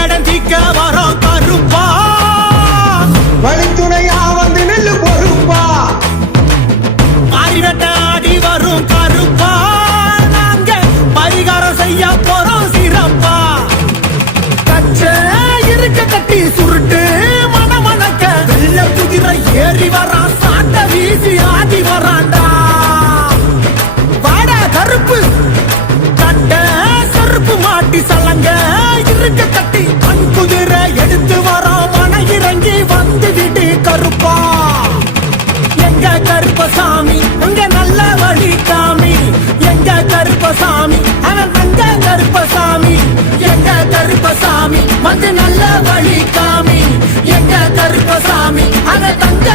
கடன் தீக்க வரோம் கருப்பா, வழித்துணையா வந்து நெல்லு பொறுப்பா, மாறிவட்ட ஆடி வரும் கருப்பா, நாங்க பரிகாரம் செய்ய போறோம் சிறப்பா. கச்ச இருக்க கட்டி சுருட்டு மனமணக்க வெள்ள குதிரை ஏறி வரான், சாட்ட வீசி ஆடி வராண்டா. வாடா கருப்பு கட்ட செருப்பு மாட்டி சலங்க இருக்க கட்டி மண் குதிரை எடுத்து வரோம், மன இறங்கி வந்து விடு கருப்பா. எங்க கருப்பசாமி உங்க நல்ல வழி காமி, எங்க கருப்பசாமி அவன் தங்க கருப்பசாமி, எங்க கருப்பசாமி வந்து நல்ல வழி காமி, எங்க கருப்பசாமி அவன் தங்க